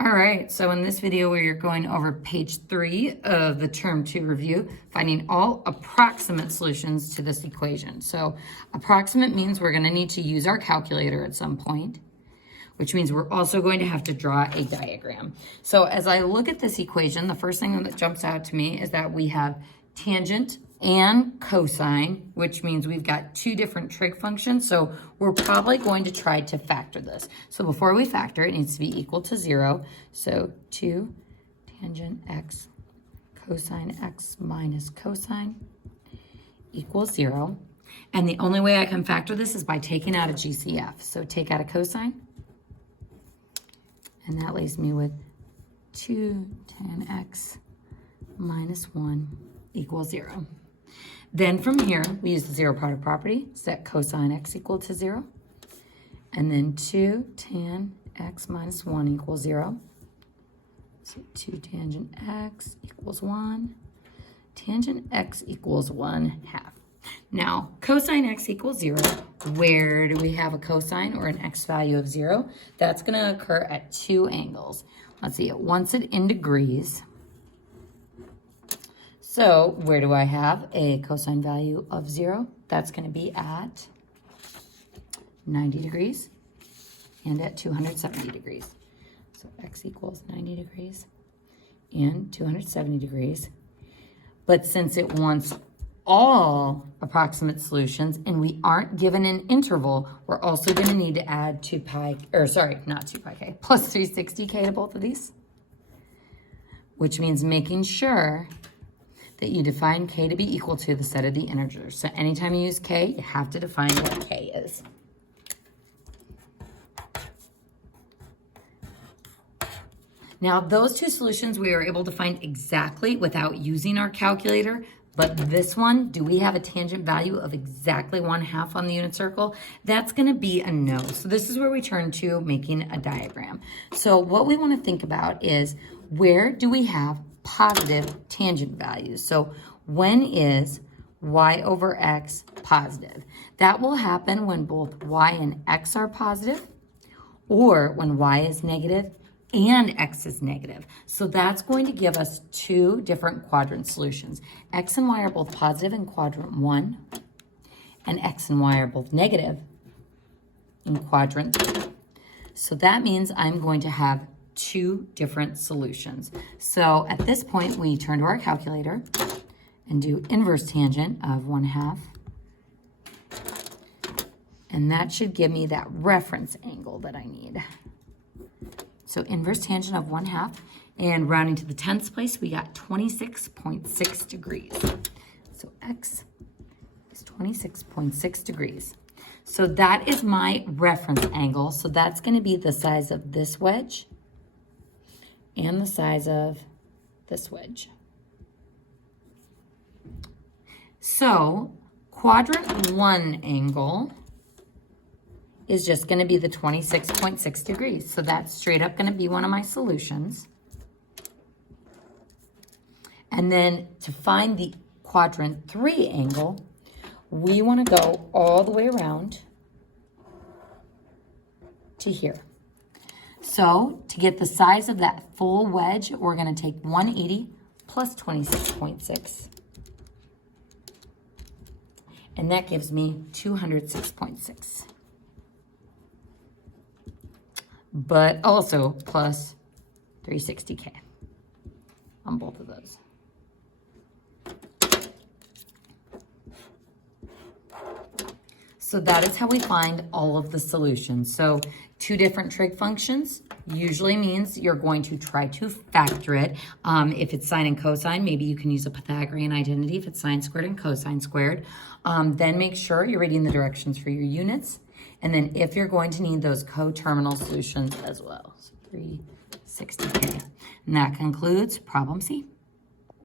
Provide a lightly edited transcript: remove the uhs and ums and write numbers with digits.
All right, so in this video we're going over page 3 of the term 2 review, finding all approximate solutions to this equation. So approximate means we're going to need to use our calculator at some point, which means we're also going to have to draw a diagram. So as I look at this equation, the first thing that jumps out to me is that we have tangent and cosine, which means we've got two different trig functions. So we're probably going to try to factor this. So before we factor, it needs to be equal to 0. So 2 tangent x cosine x minus cosine equals 0. And the only way I can factor this is by taking out a GCF. So take out a cosine. And that leaves me with 2 tan x minus 1 equals 0. Then from here, we use the zero product property, set cosine x equal to 0. And then 2 tan x minus 1 equals 0. So 2 tangent x equals 1. Tangent x equals 1/2. Now, cosine x equals 0. Where do we have a cosine or an x value of 0? That's going to occur at two angles. Let's see, it wants it in degrees. So where do I have a cosine value of 0? That's going to be at 90 degrees and at 270 degrees. So x equals 90 degrees and 270 degrees. But since it wants all approximate solutions and we aren't given an interval, we're also going to need to add 2 pi, or sorry, not 2 pi k, plus 360k to both of these, which means making sure that you define k to be equal to the set of the integers. So anytime you use k, you have to define what k is. Now, those two solutions we were able to find exactly without using our calculator, but this one, do we have a tangent value of exactly 1/2 on the unit circle? That's going to be a no. So this is where we turn to making a diagram. So what we want to think about is, where do we have positive tangent values? So when is y over x positive? That will happen when both y and x are positive, or when y is negative and x is negative. So that's going to give us two different quadrant solutions. X and y are both positive in quadrant 1, and x and y are both negative in quadrant 3. So that means I'm going to have two different solutions. So at this point, we turn to our calculator and do inverse tangent of 1/2. And that should give me that reference angle that I need. So inverse tangent of 1/2, and rounding to the 10th place, we got 26.6 degrees. So x is 26.6 degrees. So that is my reference angle. So that's going to be the size of this wedge and the size of this wedge. So quadrant 1 angle is just going to be the 26.6 degrees. So that's straight up going to be one of my solutions. And then to find the quadrant 3 angle, we want to go all the way around to here. So to get the size of that full wedge, we're going to take 180 plus 26.6. And that gives me 206.6. But also plus 360k on both of those. So that is how we find all of the solutions. So two different trig functions usually means you're going to try to factor it. If it's sine and cosine, maybe you can use a Pythagorean identity if it's sine squared and cosine squared. Then make sure you're reading the directions for your units. And then if you're going to need those coterminal solutions as well. So 360k. And that concludes problem C.